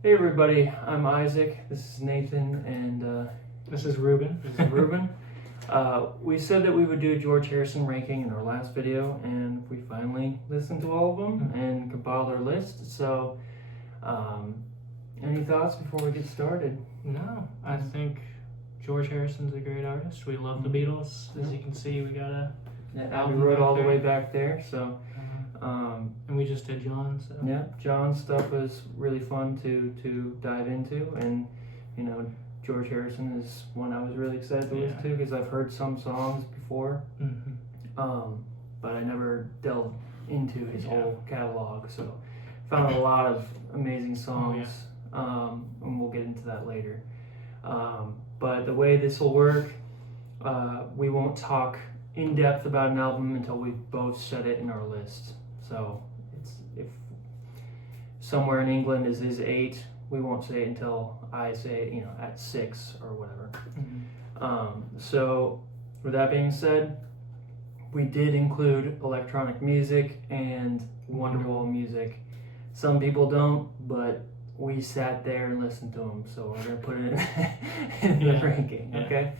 Hey everybody, I'm Isaac, this is Nathan, and This is Ruben. this is Ruben. We said that we would do a George Harrison ranking in our last video, and we finally listened to all of them and compiled our list. So, any thoughts before we get started? No, I think George Harrison's a great artist. We love the Beatles. As you can see, we got a Yeah, we wrote all the way back there, so... and we just did John. So Yeah, John's stuff was really fun to dive into, and you know, George Harrison is one I was really excited to listen to because I've heard some songs before, but I never delved into his whole catalog. So found a lot of amazing songs, and we'll get into that later. But the way this will work, we won't talk in depth about an album until we've both set it in our list. So if somewhere in England is 8, we won't say it until I say it, at 6 or whatever. So with that being said, we did include electronic music and Wonderwall music. Some people don't, but we sat there and listened to them, so we're gonna put it in the ranking. Okay.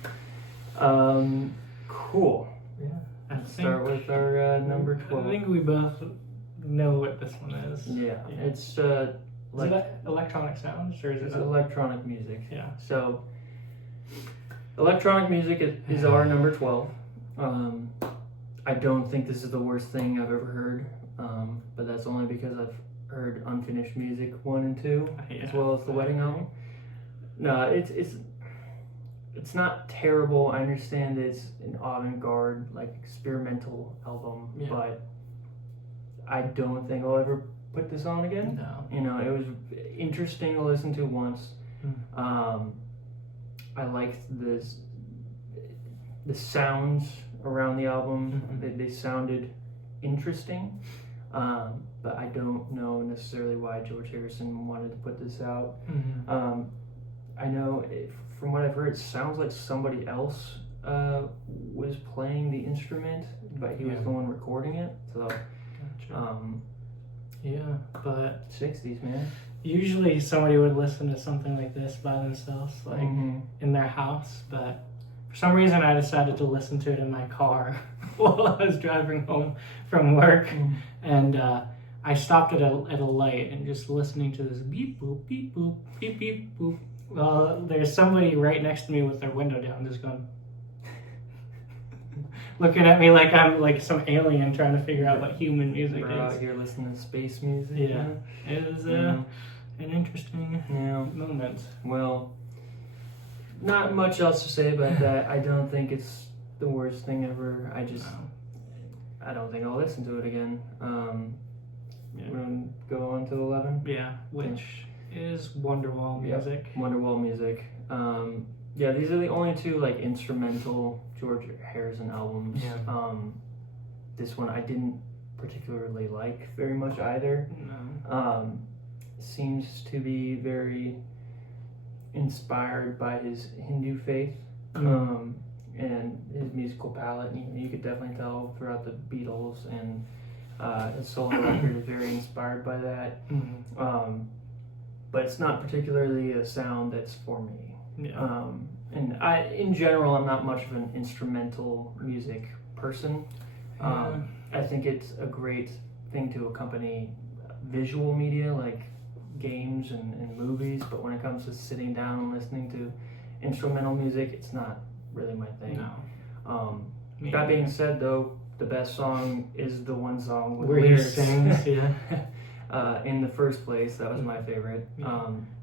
Cool. Yeah. Let's start with our number 12. I think we both know what this one is. Yeah. It's is it electronic sounds or is it's it electronic music. Yeah. So electronic music is our number 12. I don't think this is the worst thing I've ever heard, but that's only because I've heard Unfinished Music 1 and 2 as well as the Wedding album. No, it's not terrible. I understand it's an avant-garde, like experimental album, but I don't think I'll ever put this on again. No. It was interesting to listen to once. I liked the sounds around the album. They sounded interesting, but I don't know necessarily why George Harrison wanted to put this out. I know from what I've heard, it sounds like somebody else was playing the instrument, but he was the one recording it. So, but 60s, man. usually somebody would listen to something like this by themselves, like in their house, but for some reason I decided to listen to it in my car while I was driving home from work, and I stopped at a light and just listening to this beep boop, beep boop, beep beep boop. Well, there's somebody right next to me with their window down just going looking at me like I'm like some alien trying to figure out what human music We're is. out here listening to space music. Yeah. It was an interesting moment. Well, not much else to say about that. I don't think it's the worst thing ever. I don't think I'll listen to it again. We're gonna go on to 11. Yeah, which is Wonderwall music. Wonderwall music. These are the only 2 like instrumental George Harrison albums. This one I didn't particularly like very much either. No. Seems to be very inspired by his Hindu faith and his musical palette. You could definitely tell throughout the Beatles, and his solo record is very inspired by that. But it's not particularly a sound that's for me. And in general, I'm not much of an instrumental music person. I think it's a great thing to accompany visual media like games and movies, but when it comes to sitting down and listening to instrumental music, it's not really my thing. No. That being said, though, the best song is the one song with where lyrics. he sings, In the first place, that was my favorite.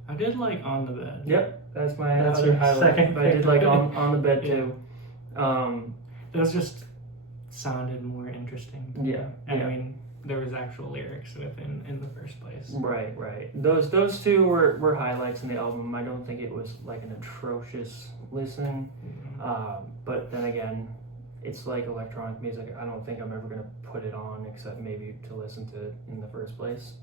I did like On the Bed. Yep, that's my That's other your highlight. second I did like favorite. on the Bed too. Those just sounded more interesting. I mean, there was actual lyrics within in the first place. Right. Those 2 were highlights in the album. I don't think it was like an atrocious listen. But then again, it's like electronic music. I don't think I'm ever gonna put it on except maybe to listen to it in the first place.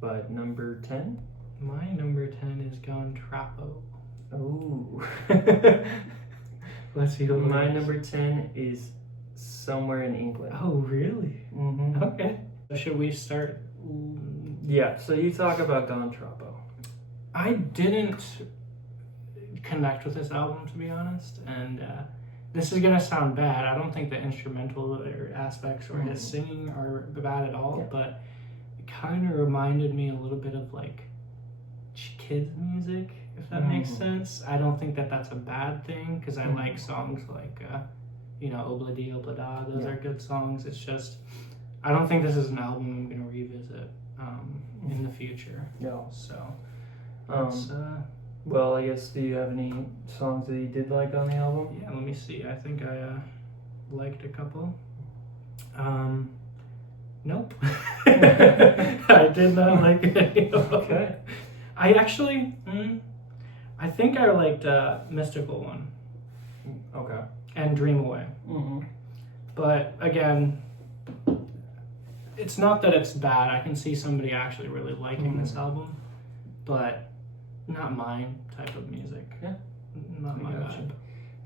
But number 10? My number 10 is Gone Trapo. Ooh. Let's see. My number 10 is Somewhere in England. Oh, really? Mm-hmm. Okay. So should we start Yeah, so you talk about Gone Troppo. I didn't connect with this album, to be honest, and this is gonna sound bad. I don't think the instrumental aspects or his singing are bad at all, but it kind of reminded me a little bit of like kids music, if that makes sense. I don't think that that's a bad thing, because I like songs like Obla Di Obla Da. Those are good songs. It's just I don't think this is an album I'm gonna revisit in the future. No. So well, I guess, do you have any songs that you did like on the album? yeah, let me see. I think I liked a couple. Nope. I did not like any of them. Okay. I actually, I think I liked Mystical One. Okay. And Dream Away. But again, it's not that it's bad. I can see somebody actually really liking this album, but not my type of music. Yeah. Not my vibe.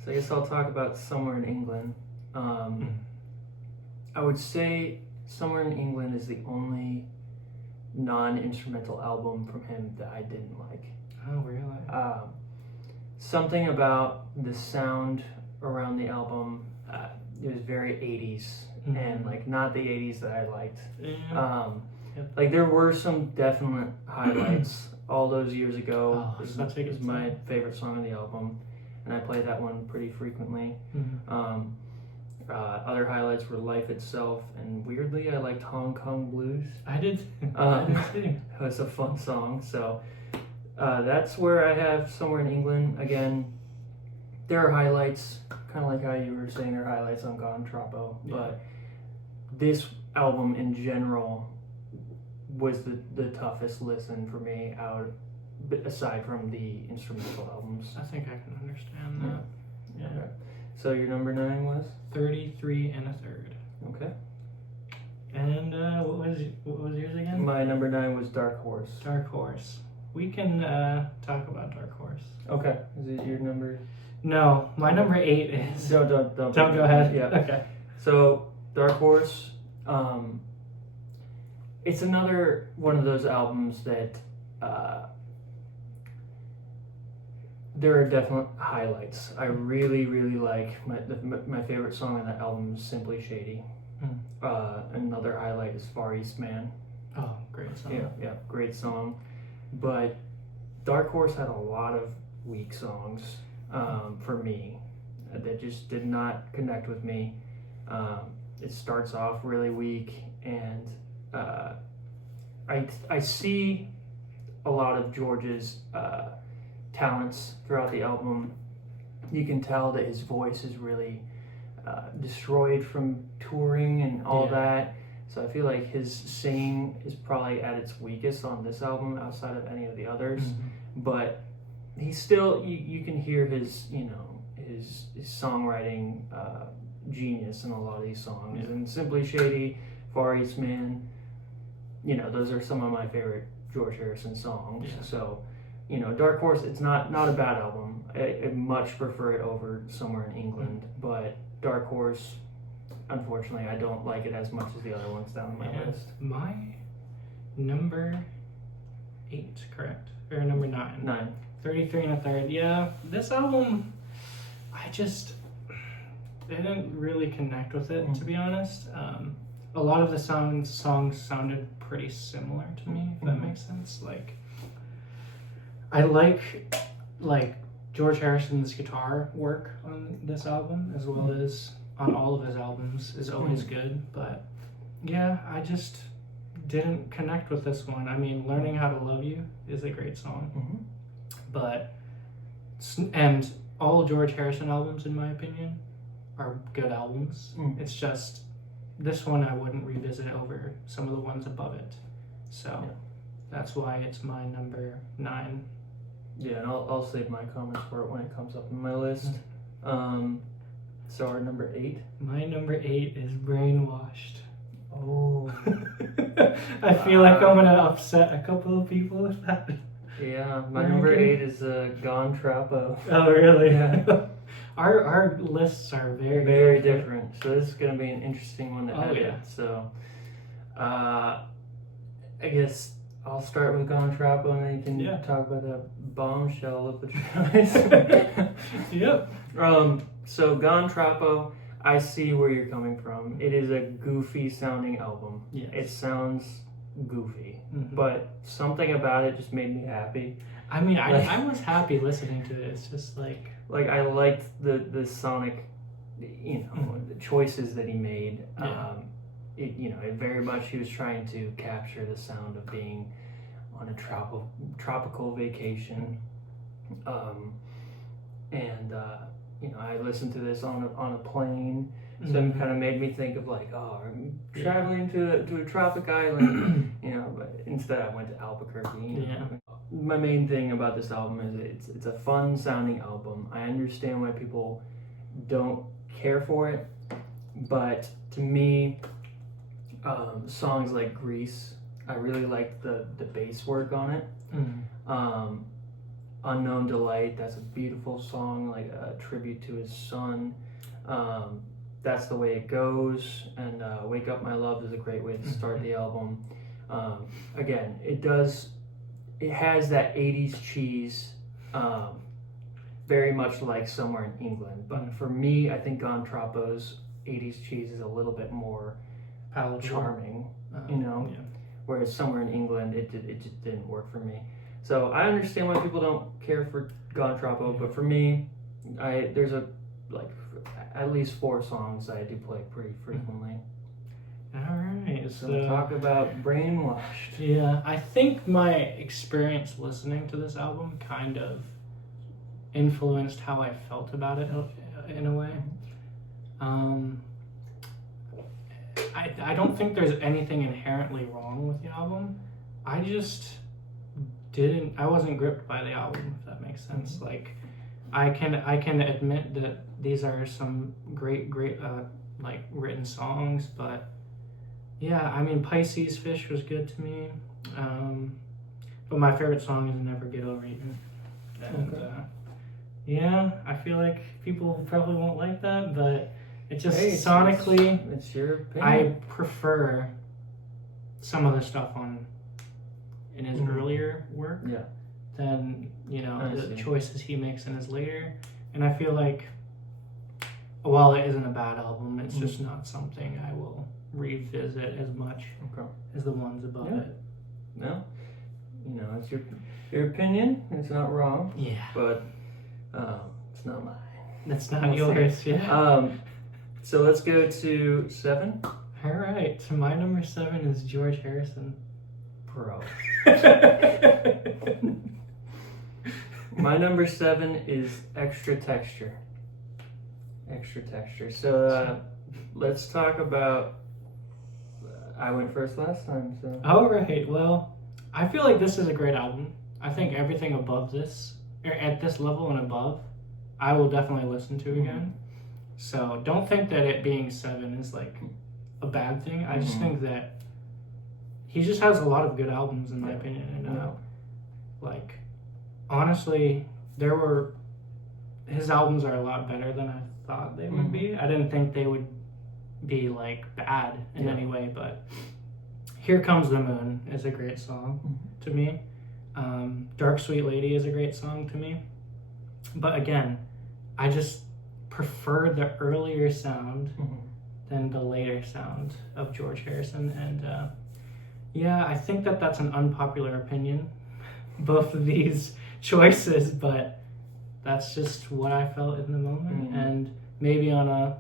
So I guess I'll talk about Somewhere in England. I would say Somewhere in England is the only non-instrumental album from him that I didn't like. Oh, really? Something about the sound around the album, it was very 80s, and like not the 80s that I liked. Like there were some definite highlights. All those years ago is my favorite song on the album, and I play that one pretty frequently. Other highlights were Life Itself, and weirdly I liked Hong Kong Blues. I did too. It was a fun song, so that's where I have Somewhere in England. Again, there are highlights, kind of like how you were saying there are highlights on Gone Troppo, but this album in general was the toughest listen for me out, aside from the instrumental albums. I think I can understand that. Yeah. Okay. So your number 9 was? 33 1/3. Okay. And what was yours again? My number 9 was Dark Horse. Dark Horse. We can talk about Dark Horse. Okay. Is it your number? No, my number 8 is. Don't go ahead. Yeah. Okay. So Dark Horse, it's another one of those albums that there are definite highlights. I really, really like my favorite song on that album is Simply Shady. Another highlight is Far East Man. Oh, great song. Yeah, great song. But Dark Horse had a lot of weak songs for me that just did not connect with me. It starts off really weak, and I see a lot of George's talents throughout the album. You can tell that his voice is really destroyed from touring and all that. So I feel like his singing is probably at its weakest on this album outside of any of the others. But he's still, you can hear his songwriting genius in a lot of these songs. And Simply Shady, Far East Man, those are some of my favorite George Harrison songs. So, Dark Horse, it's not a bad album. I much prefer it over Somewhere in England, but Dark Horse, unfortunately, I don't like it as much as the other ones down on my list. My number 8, correct? Or number 9? 9. 33 1/3. Yeah, this album, I didn't really connect with it, to be honest. A lot of the songs sounded pretty similar to me, if that makes sense. Like, I like George Harrison's guitar work on this album, as well as on all of his albums, is always good. But yeah, I just didn't connect with this one. I mean, Learning How to Love You is a great song, and all George Harrison albums, in my opinion, are good albums. It's just this one I wouldn't revisit over some of the ones above it. So that's why it's my number 9. Yeah, and I'll save my comments for it when it comes up in my list. So our number 8? My number 8 is Brainwashed. Oh. I feel like I'm gonna upset a couple of people with that. Yeah, my number 8 is Gone Troppo. Oh, really? Yeah. Our lists are very different. So this is gonna be an interesting one to edit. Yeah. So, I guess I'll start with Gone Troppo, and then you can talk about that bombshell of the choice. Yep. So Gone Troppo, I see where you're coming from. It is a goofy sounding album. Yes. It sounds goofy, but something about it just made me happy. I mean, I was happy listening to it. It's just like I liked the sonic, the choices that he made. Yeah. It very much he was trying to capture the sound of being on a tropical vacation, I listened to this on a plane, so it kind of made me think of I'm traveling to a tropic island, but instead I went to Albuquerque. My main thing about this album is it's a fun sounding album. I understand why people don't care for it, but to me, songs like Grease, I really liked the bass work on it. Unknown Delight, that's a beautiful song, like a tribute to his son. That's the Way It Goes, and Wake Up My Love is a great way to start the album. Again, it has that 80s cheese, very much like Somewhere in England, but for me, I think Gone Troppo's 80s cheese is a little bit more charming, whereas Somewhere in England, it just didn't work for me. So I understand why people don't care for Gone Troppo, but for me, there's at least 4 songs I do play pretty frequently. All right, so talk about Brainwashed. Yeah, I think my experience listening to this album kind of influenced how I felt about it in a way. I don't think there's anything inherently wrong with the album. I just I wasn't gripped by the album, if that makes sense. Like, I can admit that these are some great written songs, but yeah, I mean, Pisces Fish was good to me, but my favorite song is Never Get Over You. And I feel like people probably won't like that, but it just sonically, it's your opinion. I prefer some of the stuff in his earlier work than the choices he makes in his later. And I feel like while it isn't a bad album, it's just not something I will revisit as much as the ones above it. No, it's your opinion. It's not wrong. Yeah, but it's not mine. That's not yours. Yeah. So let's go to 7. All right. So my number 7 is George Harrison. Bro. My number 7 is Extra Texture. So let's talk about. I went first last time, so. All right. Well, I feel like this is a great album. I think everything above this, or at this level and above, I will definitely listen to again. So don't think that it being 7 is like a bad thing. I just think that he just has a lot of good albums, in my opinion. And honestly, his albums are a lot better than I thought they would be. I didn't think they would be like bad in any way, but Here Comes the Moon is a great song to me. Dark Sweet Lady is a great song to me. But again, I just prefer the earlier sound than the later sound of George Harrison. And I think that that's an unpopular opinion, both of these choices, but that's just what I felt in the moment. And maybe on a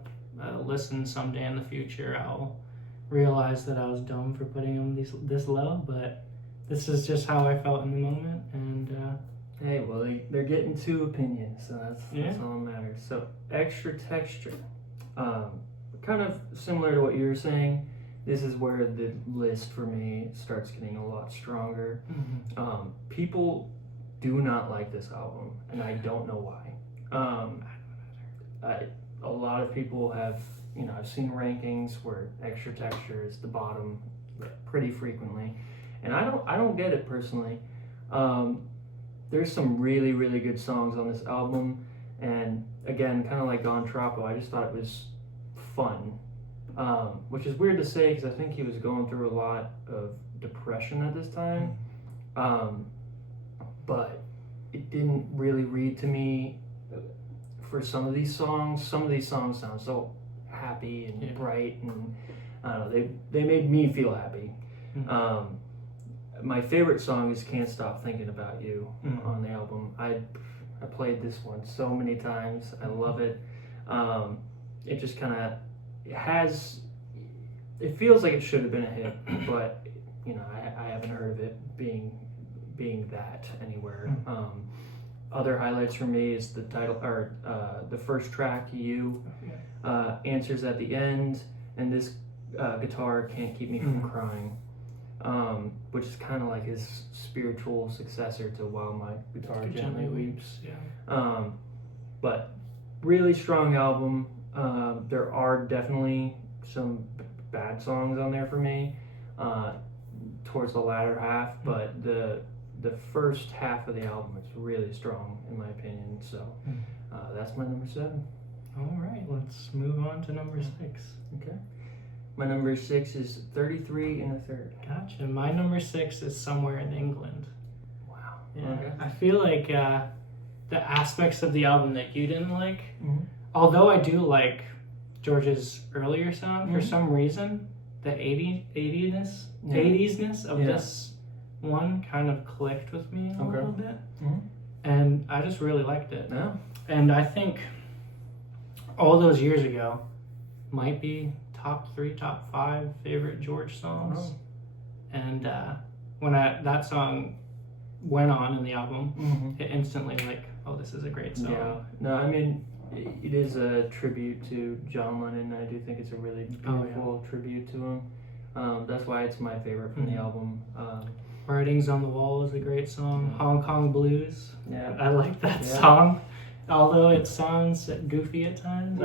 listen someday in the future, I'll realize that I was dumb for putting them this low, but this is just how I felt in the moment. And hey, well, they're getting 2 opinions, so that's all that matters. So Extra Texture, kind of similar to what you were saying. This is where the list for me starts getting a lot stronger. People do not like this album, and I don't know why. A lot of people have, I've seen rankings where Extra Texture is the bottom pretty frequently, and I don't get it personally. There's some really, really good songs on this album, and again, kind of like Gone Troppo, I just thought it was fun, which is weird to say because I think he was going through a lot of depression at this time. But it didn't really read to me for some of these songs. Some of these songs sound so happy and bright, and I don't know, they made me feel happy. My favorite song is "Can't Stop Thinking About You" on the album. I played this one so many times. I love it. It just kind of it feels like it should have been a hit, but I haven't heard of it being that anywhere. Other highlights for me is the title, or the first track, "You," answers at the end, and this guitar can't keep me from crying, which is kind of like his spiritual successor to "While My Guitar Gently Weeps." But really strong album. There are definitely some bad songs on there for me towards the latter half, but the first half of the album is really strong in my opinion. So that's my number 7. All right, let's move on to number 6. Okay. My number 6 is 33 1/3. Gotcha. My number 6 is "Somewhere in England." Wow. Yeah. Okay. I feel like the aspects of the album that you didn't like, although I do like George's earlier sound, for some reason, the 80s-ness of this one kind of clicked with me a little bit. And I just really liked it. Yeah. And I think all those years ago might be top 3, top 5 favorite George songs. And when that song went on in the album, it instantly this is a great song. Yeah. No, I mean, it is a tribute to John Lennon. I do think it's a really beautiful tribute to him. That's why it's my favorite from the album. Writings on the Wall is a great song. Hong Kong Blues. Yeah. I like that song. Although it sounds goofy at times,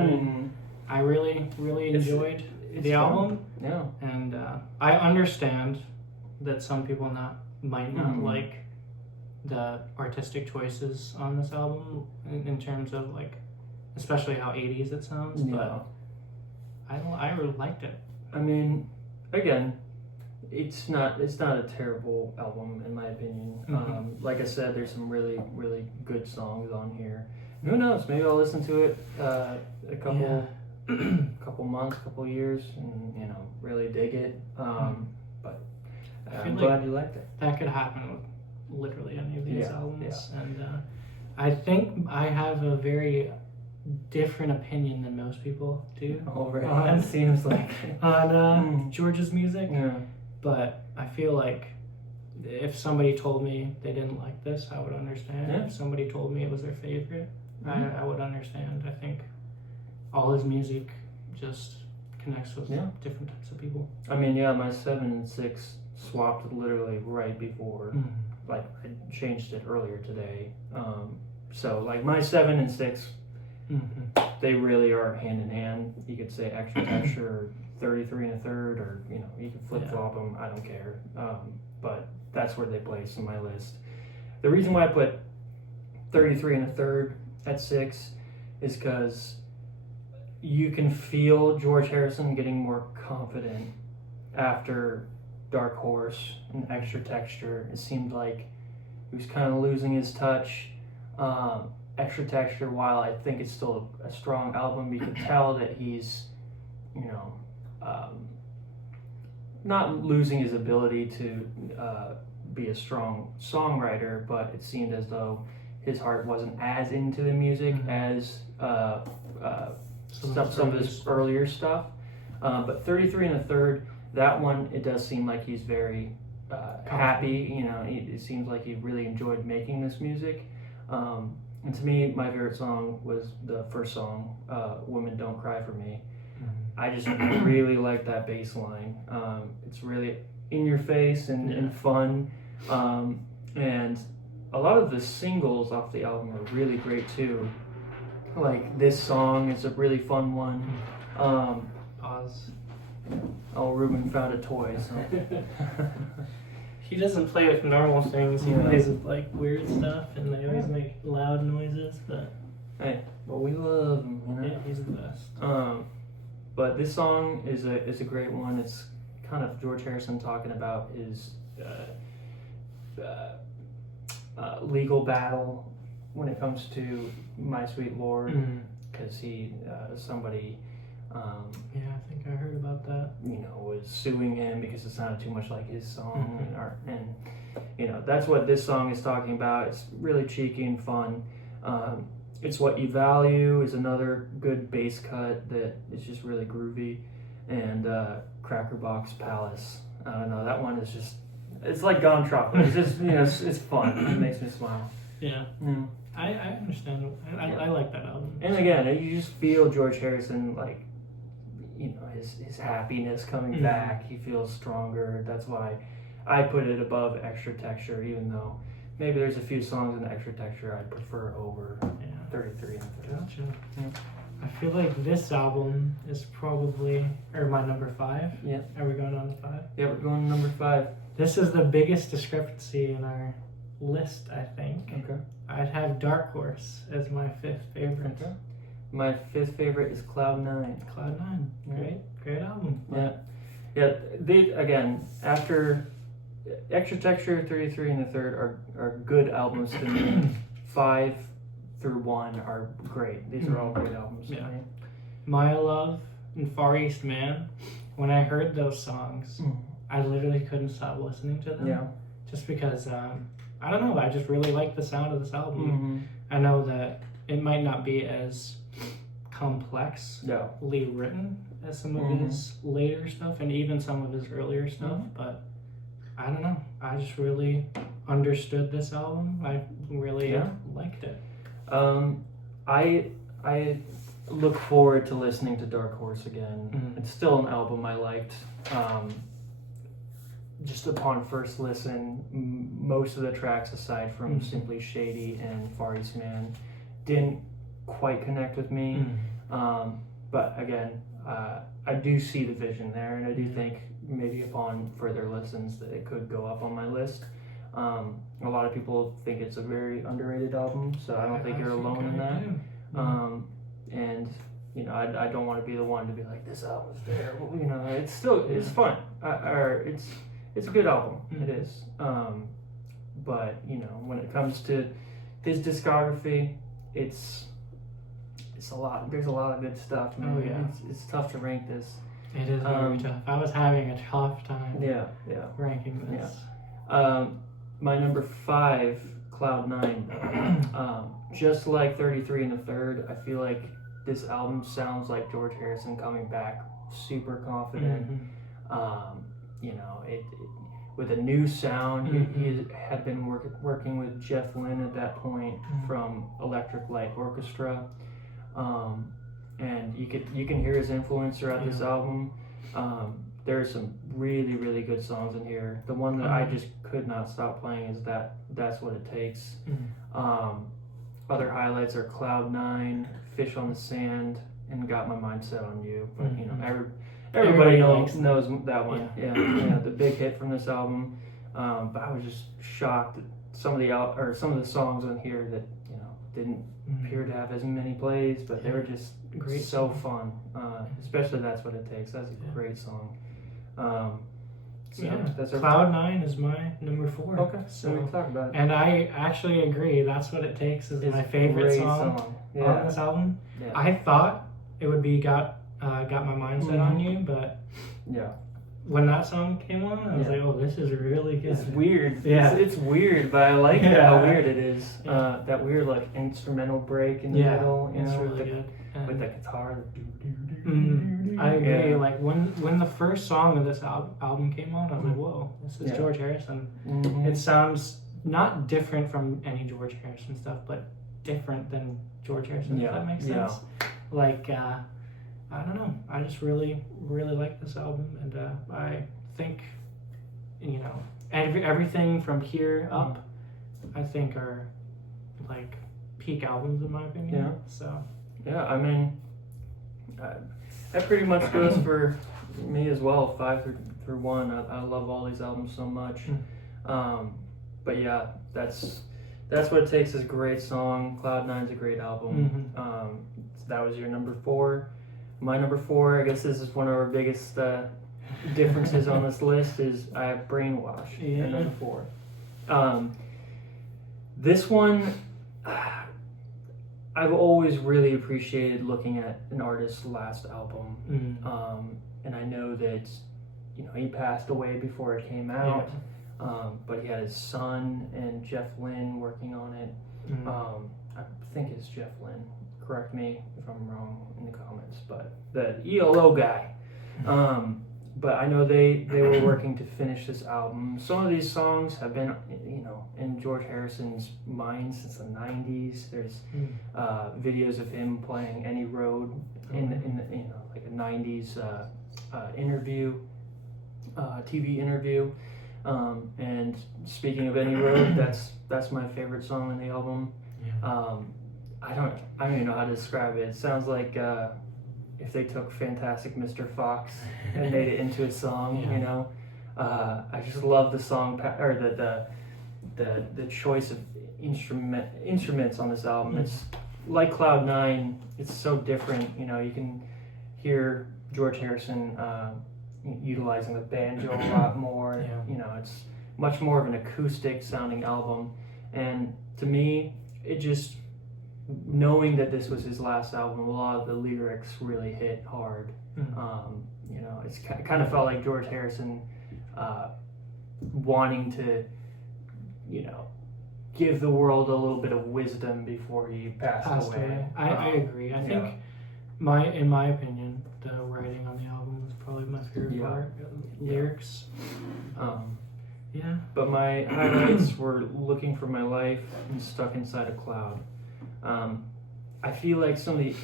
I really, really enjoyed the album. Yeah. And I understand that some people might not like the artistic choices on this album in terms of especially how 80s it sounds. But I really liked it. I mean, again, it's not a terrible album in my opinion. Like I said, there's some really, really good songs on here. Who knows? Maybe I'll listen to it a couple months, couple years, and really dig it. But I'm glad you liked it. That could happen with literally any of these albums, and I think I have a very different opinion than most people do. It seems like on George's music. Yeah. But I feel like if somebody told me they didn't like this, I would understand. Yeah. If somebody told me it was their favorite, I would understand. I think all his music just connects with different types of people. I mean, my 7 and 6 swapped literally right before. I changed it earlier today. So my 7 and 6, they really are hand in hand. You could say Extra Texture or 33 1/3, or you can flip flop them. I don't care. But that's where they place in my list. The reason why I put 33 1/3 at 6 is because you can feel George Harrison getting more confident after Dark Horse and Extra Texture. It seemed like he was kind of losing his touch. Extra Texture, while I think it's still a strong album, you can tell that he's, not losing his ability to be a strong songwriter, but it seemed as though his heart wasn't as into the music as some of his earlier stuff. But 33 1/3, that one, it does seem like he's very happy. It seems like he really enjoyed making this music. And to me, my favorite song was the first song, "Women Don't Cry for Me." I just really like that bass line. It's really in your face and fun. And a lot of the singles off the album are really great too. Like this song is a really fun one. Pause. Oh, Ruben found a toy. So. He doesn't play with normal things. He plays with weird stuff, and they always make loud noises. But hey, but we love him. Yeah, he's the best. But this song is a great one. It's kind of George Harrison talking about his legal battle when it comes to My Sweet Lord, because somebody. Yeah, I think I heard about that. Was suing him because it sounded too much like his song, and that's what this song is talking about. It's really cheeky and fun. It's What You Value is another good bass cut that is just really groovy, and Cracker Box Palace. I don't know, that one is just, it's like Gone Chocolate. It's just it's fun. It makes me smile. Yeah. I understand. I like that album. And again, you just feel George Harrison, like, his happiness coming back. He feels stronger. That's why I put it above Extra Texture, even though maybe there's a few songs in Extra Texture I'd prefer over 33 and 30. Gotcha. Yeah. I feel like this album is probably, or my number 5. Yeah. Are we going on to 5? Yeah, we're going to number 5. This is the biggest discrepancy in our list, I think. Okay. I'd have Dark Horse as my 5th favorite. Okay. My 5th favorite is Cloud 9. Cloud 9. Great album. Yeah. They, again, after Extra Texture, 33 and the Third are good albums to me. 5 through 1 are great. These are all great albums to me. My Love and Far East Man, when I heard those songs, I literally couldn't stop listening to them. Yeah. Just because, I don't know, I just really like the sound of this album. I know that it might not be as complexly written as some of his later stuff and even some of his earlier stuff, but I don't know. I just really understood this album. I really liked it. I look forward to listening to Dark Horse again. It's still an album I liked. Just upon first listen, most of the tracks, aside from Simply Shady and Far East Man, didn't quite connect with me. But again, I do see the vision there, and I do think maybe upon further listens that it could go up on my list. A lot of people think it's a very underrated album, so I don't think you're alone in that. And I don't want to be the one to be like, this album's terrible. It's fun. It's a good album. It is. But when it comes to his discography, it's a lot. There's a lot of good stuff, man. Oh yeah. It's tough to rank this. It is very tough. I was having a tough time. Ranking this. My number 5, Cloud 9. Just like 33 and the Third, I feel like this album sounds like George Harrison coming back, super confident. It with a new sound. He had been working with Jeff Lynne at that point from Electric Light Orchestra, and you can hear his influence throughout this album. There are some really, really good songs in here. The one that I just could not stop playing is That's What It Takes. Other highlights are Cloud 9, Fish on the Sand, and Got My Mind Set on You. But everybody knows that one. Yeah, the big hit from this album. But I was just shocked at some of the songs on here that didn't appear to have as many plays, but they were just great, so fun. Especially That's What It Takes. That's a great song. That's Cloud 9 is my number 4. Okay, so we can talk about it. And I actually agree. That's What It Takes is my favorite song on this album. Yeah. I thought it would be Got My Mind Set on You, but when that song came on, I was like, oh, this is really good. It's weird. Yeah. It's weird, but I like how weird it is. That weird like instrumental break in the middle. It's really good. With the guitar. I agree. Yeah. Like when the first song of this album came on, I was like, whoa, this is George Harrison. It sounds not different from any George Harrison stuff, but different than George Harrison, if that makes sense. Like, I don't know. I just really, really like this album, and I think, everything from here up, I think are like peak albums in my opinion. Yeah. So. Yeah, I mean, that pretty much goes for me as well. 5 through 1. I love all these albums so much. But yeah, that's What It Takes is a great song. Cloud 9's a great album. That was your number 4. My number 4, I guess this is one of our biggest differences on this list, is I have Brainwash at number 4. This one, I've always really appreciated looking at an artist's last album. And I know that, he passed away before it came out, but he had his son and Jeff Lynne working on it. I think it's Jeff Lynne. Correct me if I'm wrong in the comments, but the ELO guy. But I know they were working to finish this album. Some of these songs have been, in George Harrison's mind since the 90s. There's videos of him playing Any Road in like a 90s interview, TV interview. And speaking of Any Road, that's my favorite song on the album. I don't even know how to describe it. It sounds like if they took Fantastic Mr. Fox and made it into a song, I just love the song or the choice of instruments on this album. It's like Cloud 9. It's so different. You can hear George Harrison utilizing the banjo a lot more. It's much more of an acoustic sounding album, and to me, it just, knowing that this was his last album, a lot of the lyrics really hit hard. It kind of felt like George Harrison wanting to, give the world a little bit of wisdom before he passed away. I agree. I think in my opinion, the writing on the album was probably my favorite part. Lyrics. But my highlights were Looking for My Life and Stuck Inside a Cloud. I feel like some of the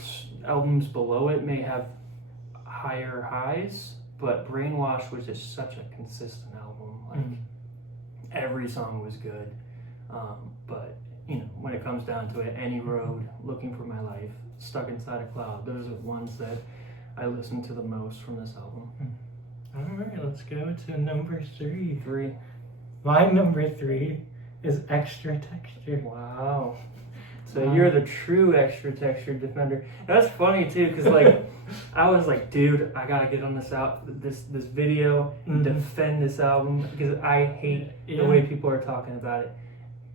albums below it may have higher highs, but Brainwash was just such a consistent album. Like, every song was good. But, when it comes down to it, Any Road, Looking for My Life, Stuck Inside a Cloud, those are the ones that I listen to the most from this album. Alright, let's go to number 3. 3. My number 3 is Extra Texture. Wow. So you're the true extra texture defender. That's funny too, because I was like, dude, I gotta get on this video and defend this album because I hate the way people are talking about it.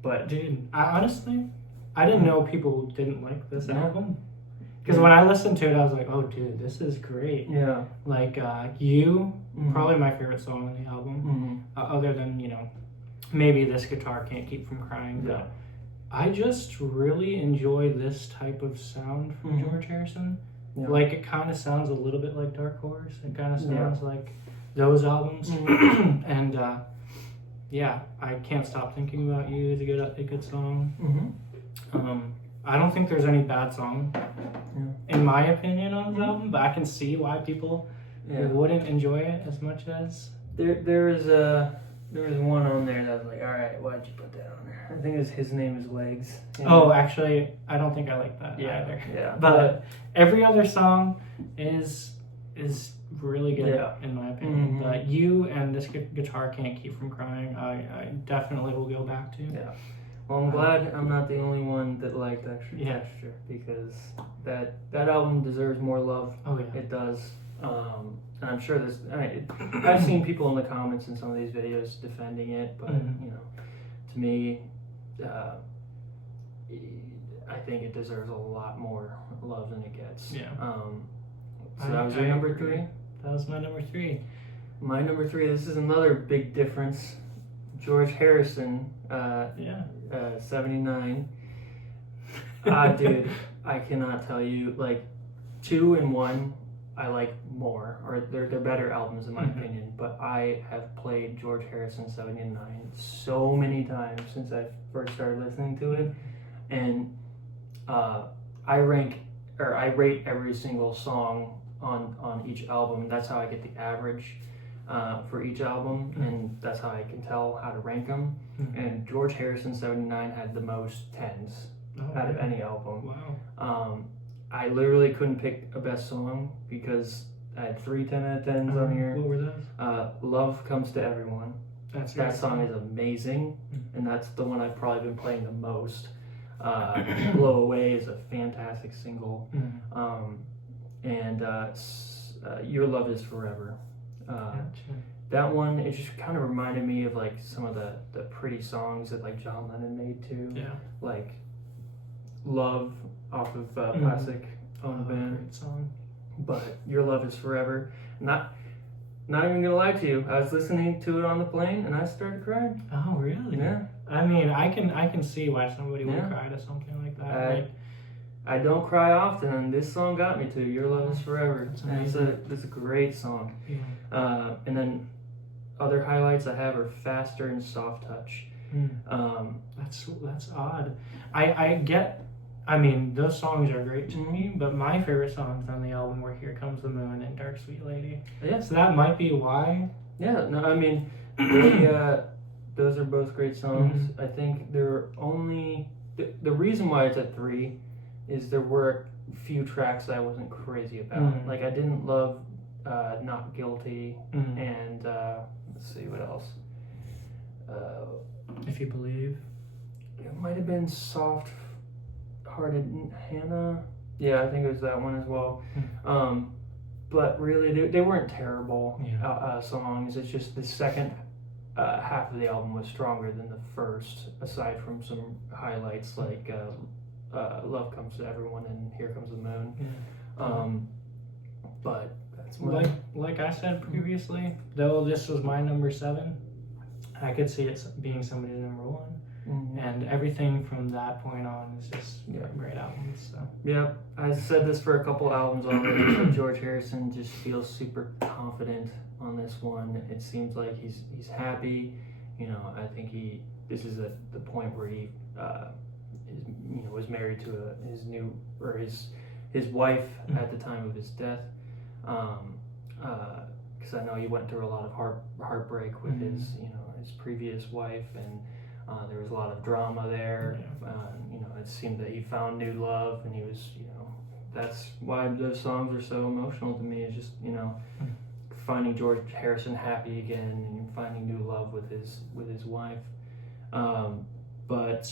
But dude, I didn't know people didn't like this album. Because when I listened to it, I was like, oh, dude, this is great. Yeah. Like, probably my favorite song on the album. Other than, maybe This Guitar Can't Keep From Crying. But I just really enjoy this type of sound from George Harrison. Yeah. Like, it kind of sounds a little bit like Dark Horse. It kind of sounds like those albums. And, I Can't Stop Thinking About You is a good song. I don't think there's any bad song, in my opinion, on this album, but I can see why people wouldn't enjoy it as much as... There was one on there that I was like, all right, why'd you put that on there? I think it was His Name Is Legs. Oh, actually, I don't think I like that either. Yeah. But every other song is really good, in my opinion. But You and This Guitar Can't Keep From Crying, I definitely will go back to. Yeah. Well, I'm glad I'm not the only one that liked Extra Texture, because that album deserves more love. Oh, yeah. It does. And I'm sure I've seen people in the comments in some of these videos defending it, but, to me, I think it deserves a lot more love than it gets. Yeah. So that was your number 3? That was my number 3. My number 3, this is another big difference. George Harrison, 79. Dude, I cannot tell you, 2 and 1 I like more, or they're better albums in my opinion, but I have played George Harrison 79 so many times since I first started listening to it, and I rate every single song on each album. That's how I get the average for each album, and that's how I can tell how to rank them. And George Harrison 79 had the most 10s out of any album. Wow. I literally couldn't pick a best song because I had 3 10 out of 10s on here. What were those? Love Comes to Everyone. That song is amazing, and that's the one I've probably been playing the most. Blow Away is a fantastic single. And Your Love Is Forever. that one, it just kind of reminded me of like some of the pretty songs that like John Lennon made too. Yeah. Like Love off of Plastic Ono Band. Great song. But Your Love Is Forever. Not even gonna lie to you. I was listening to it on the plane and I started crying. Oh really? Yeah. I mean, I can see why somebody would cry to something like that. I don't cry often, and this song got me to Your Love Is Forever. It's a great song. Yeah. And then other highlights I have are Faster and Soft Touch. That's odd. I mean, those songs are great to me, but my favorite songs on the album were Here Comes the Moon and Dark Sweet Lady. Yeah. So that might be why. Yeah, no, I mean, those are both great songs. I think they're only... The reason why it's at 3 is there were a few tracks I wasn't crazy about. Like, I didn't love Not Guilty, and let's see, what else? If You Believe. It might have been Soft Hearted Hannah. Yeah, I think it was that one as well. But really, they weren't terrible songs. It's just the second half of the album was stronger than the first, aside from some highlights like Love Comes to Everyone and Here Comes the Moon. But that's like I said previously, though this was my number 7, I could see it being somebody's number 1. And everything from that point on is just great albums. So. Yeah, I said this for a couple albums already, but George Harrison just feels super confident on this one. It seems like he's happy. You know, I think this is the point where he was married to his wife at the time of his death. Because I know he went through a lot of heartbreak with his previous wife, and there was a lot of drama there. It seemed that he found new love, and he was, that's why those songs are so emotional to me. It's just, finding George Harrison happy again and finding new love with his wife. But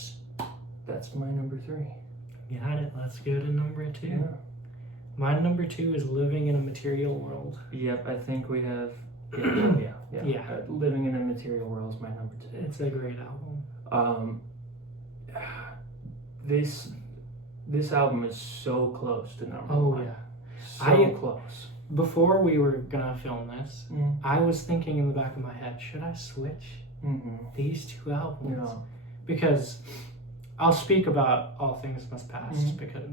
that's my number 3. Got it. Let's go to number 2. Yeah. My number 2 is Living in a Material World. Yep, I think we have. Yeah. Living in a Material World is my number 2. It's a great album. This album is so close to number 1. Oh yeah, so close. Before we were gonna film this, I was thinking in the back of my head, should I switch these 2 albums? Yeah. Because I'll speak about All Things Must Pass because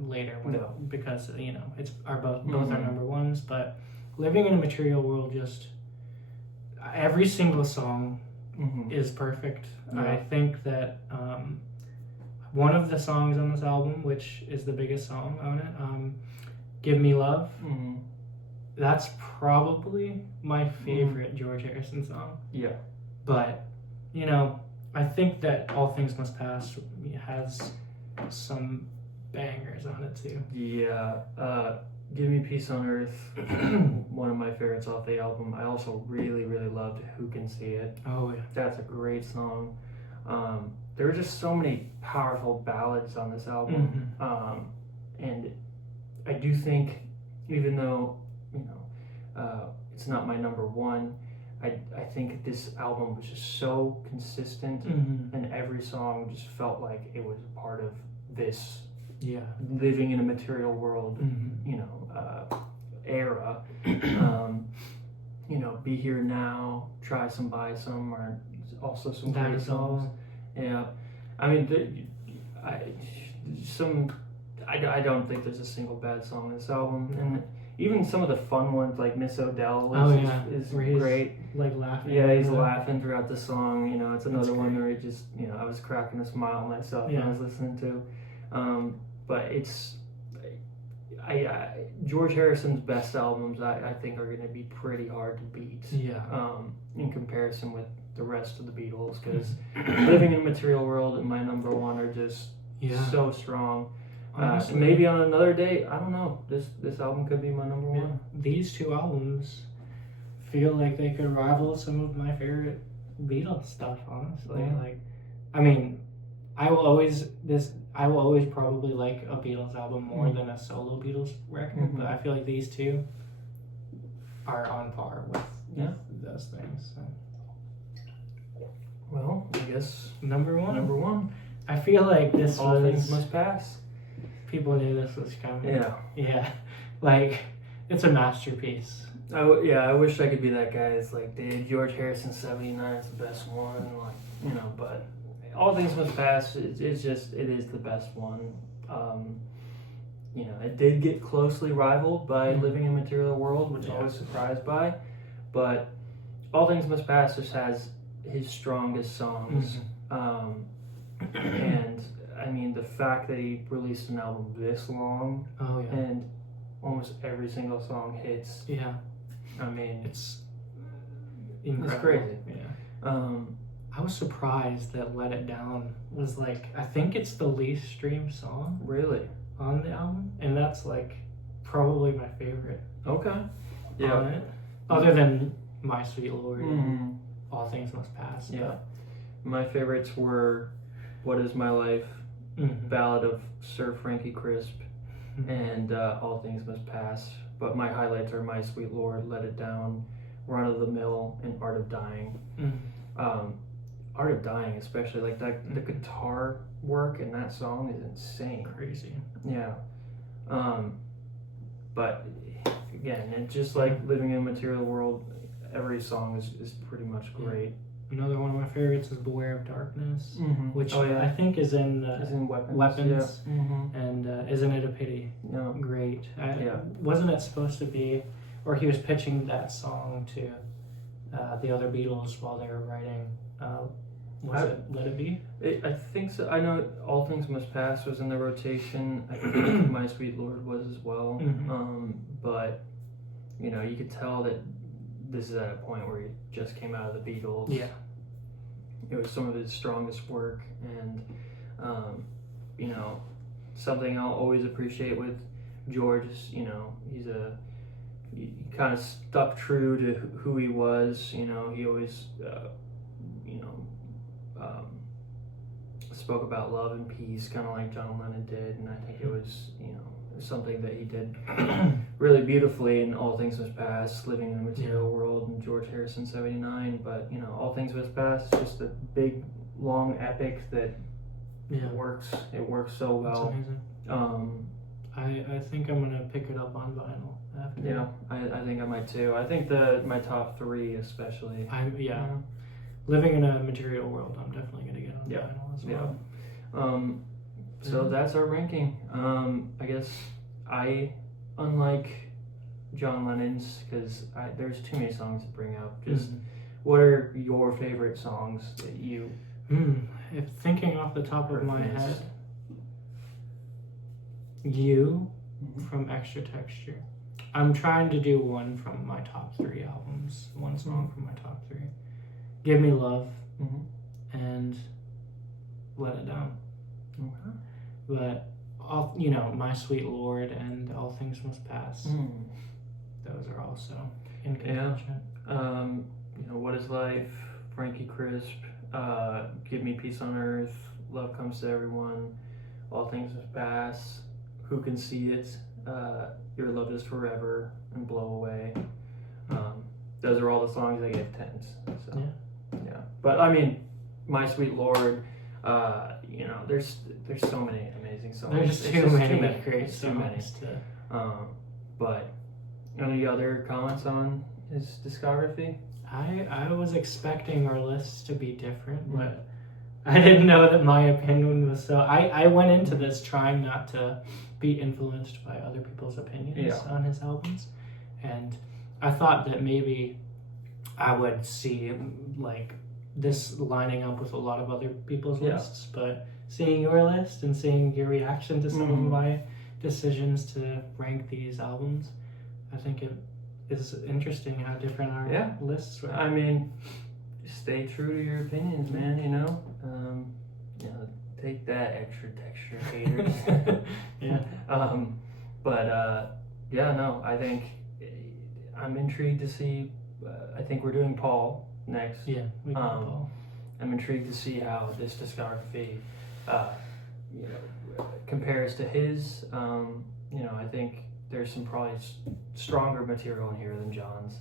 it's both our number 1s, but Living in a Material World, just every single song is perfect. Yeah. I think that one of the songs on this album, which is the biggest song on it, Give Me Love, that's probably my favorite George Harrison song. Yeah. But, I think that All Things Must Pass has some bangers on it too. Yeah. Give Me Peace on Earth, one of my favorites off the album. I also really, really loved Who Can See It. Oh, yeah. That's a great song. There are just so many powerful ballads on this album. And I do think, even though, it's not my number 1, I think this album was just so consistent, and every song just felt like it was a part of this living in a material world, era. Be Here Now, Try Some, Buy Some are also some That great is songs. Yeah, I mean, I don't think there's a single bad song in this album, and even some of the fun ones like Miss Odell is great. Like laughing. Yeah, he's laughing throughout the song. It's another one where he just, I was cracking a smile myself when I was listening to. But it's, George Harrison's best albums, I think, are going to be pretty hard to beat. Yeah. In comparison with the rest of the Beatles, because Living in a Material World and my number 1 are just so strong. Maybe on another day, I don't know. This album could be my number 1. These 2 albums feel like they could rival some of my favorite Beatles stuff, honestly. I will always probably like a Beatles album more than a solo Beatles record, but I feel like these 2 are on par those things. So. Well, I guess Number one. I feel like this All was... Things Must Pass. People knew this was coming. Yeah. Yeah. Like, it's a masterpiece. I wish I could be that guy that's like, dude, George Harrison 79 is the best one. Like, but All Things Must Pass, it is the best one. It did get closely rivaled by Living in Material World, which I was surprised by. But All Things Must Pass just has his strongest songs. And I mean, the fact that he released an album this long and almost every single song hits. Yeah. I mean, it's incredible. It's crazy. Yeah. I was surprised that Let It Down was like, I think it's the least streamed song. Really? On the album. And that's like probably my favorite. Okay. Yeah. On it. Other than My Sweet Lord and All Things Must Pass. Yeah. But. My favorites were What Is My Life, Ballad of Sir Frankie Crisp, and All Things Must Pass. But my highlights are My Sweet Lord, Let It Down, Run of the Mill, and Art of Dying. Art of Dying, especially, like that, the guitar work in that song is insane. Crazy. Yeah. But again, it's just like Living in a Material World, every song is pretty much great. Another one of my favorites is Beware of Darkness, which Oh, yeah. I think is in Weapons. Yeah. And Isn't It a Pity? No. Great. Wasn't it supposed to be, or he was pitching that song to the other Beatles while they were writing, was it Let It Be? I think so. I know All Things Must Pass was in the rotation. I think My Sweet Lord was as well. But, you could tell that this is at a point where he just came out of the Beatles. Yeah. It was some of his strongest work, and something I'll always appreciate with George is, he kind of stuck true to who he was. He always spoke about love and peace, kind of like John Lennon did, and I think it was something that he did really beautifully in All Things Must Pass, Living in a Material World, and George Harrison 79. But All Things Must Pass is just a big, long epic that works. It works so well. It's amazing. I think I'm gonna pick it up on vinyl after. Yeah, I think I might too. I think my top three especially. Living in a Material World, I'm definitely gonna get on vinyl as well. Yeah. So that's our ranking. I guess unlike John Lennon's, because there's too many songs to bring up. Just what are your favorite songs that you? If thinking off the top of my head, You from Extra Texture. I'm trying to do one from my top 3 albums. One song from my top 3. Give Me Love and Let It Down. Okay. But My Sweet Lord and All Things Must Pass. Those are also in contention. What Is Life, Frankie Crisp, Give Me Peace on Earth, Love Comes to Everyone, All Things Must Pass, Who Can See It, Your Love Is Forever, and Blow Away. Those are all the songs I get 10s. So yeah. But I mean, My Sweet Lord. There's so many amazing songs. There's too many great songs. But any other comments on his discography? I was expecting our lists to be different, but I didn't know that my opinion was so. I went into this trying not to be influenced by other people's opinions on his albums, and I thought that maybe I would see like this lining up with a lot of other people's lists, but seeing your list and seeing your reaction to some of my decisions to rank these albums, I think it is interesting how different our lists were. I mean, stay true to your opinions, man. Take that, Extra Texture haters. I think I'm intrigued to see. I think we're doing Paul next. Yeah, we can Paul. I'm intrigued to see how this discography, compares to his. I think there's some probably stronger material in here than John's.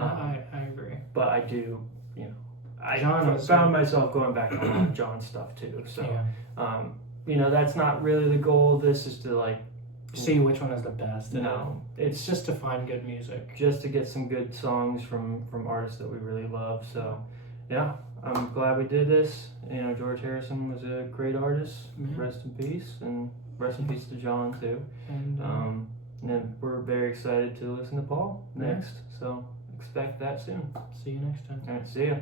I agree. But I do, you know, I John found myself going back to a lot of John stuff too. So, you know, that's not really the goal of this, is to like see which one is the best. No, it's just to find good music, just to get some good songs from artists that we really love. So, yeah, I'm glad we did this. You know, George Harrison was a great artist. Rest in peace, and rest in peace to John too. And then we're very excited to listen to Paul next. So expect that soon. See you next time. All right, see ya.